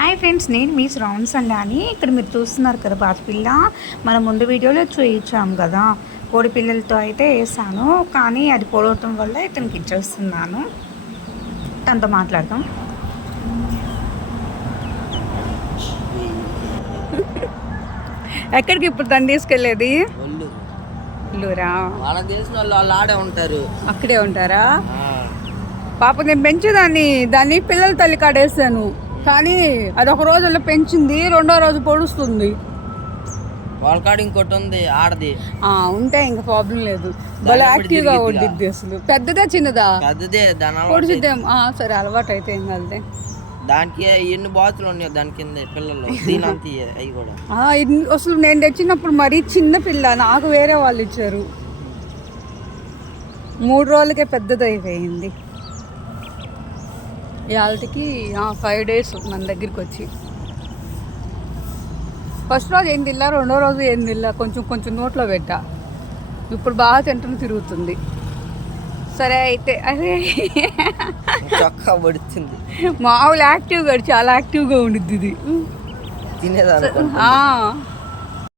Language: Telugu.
హాయ్ ఫ్రెండ్స్, నేను మీ శ్రావణ్ సండాని. ఇక్కడ మీరు చూస్తున్నారు కదా బాతుపిల్ల. మనం ముందు వీడియోలో చూయించాము కదా, కోడి పిల్లలతో అయితే వేసాను, కానీ అది పొడవటం వల్ల ఇతనికి ఇచ్చేస్తున్నాను. తనతో మాట్లాడదాం. ఎక్కడికి ఇప్పుడు తను తీసుకెళ్ళేది? ఇల్లురా. వాళ్ళు ఆడే ఉంటారు, అక్కడే ఉంటారా? పాప నేను దాన్ని పిల్లల తల్లి కాడేసాను, కానీ అది ఒక రోజుల్లో పెంచింది, రెండో రోజు పొడుస్తుంది. వాళ్ళ కాడ ఇంకోటి ఉంది ఆడది, ఉంటే ఇంకా ప్రాబ్లం లేదు. భలే యాక్టివ్గా ఉండిద్ది. అసలు పెద్దదా చిన్నదా? పెద్దదే. పొడిచిద్దాం. సరే, అలవాటు అయితే ఏం కాదు. దానికి ఎన్ని బాతులు ఉన్నాయి దాని కింద పిల్లలు, దీనంత అవి కూడా. అసలు నేను తెచ్చినప్పుడు మరీ చిన్న పిల్ల, నాకు వేరే వాళ్ళు ఇచ్చారు. 3 రోజులకే పెద్దదైపోయింది. ఇవాళకి 5 days మన దగ్గరికి వచ్చి. ఫస్ట్ రోజు ఏం తిల్లా, రెండో రోజు ఏం తిల్లా, కొంచెం కొంచెం నోట్లో పెట్టా. ఇప్పుడు బాగా తిరుగుతుంది. సరే అయితే, అదే చొక్కా పడుతుంది. మామూలు యాక్టివ్గా, చాలా యాక్టివ్గా ఉండిద్ది ఇది. తినేదాన్ని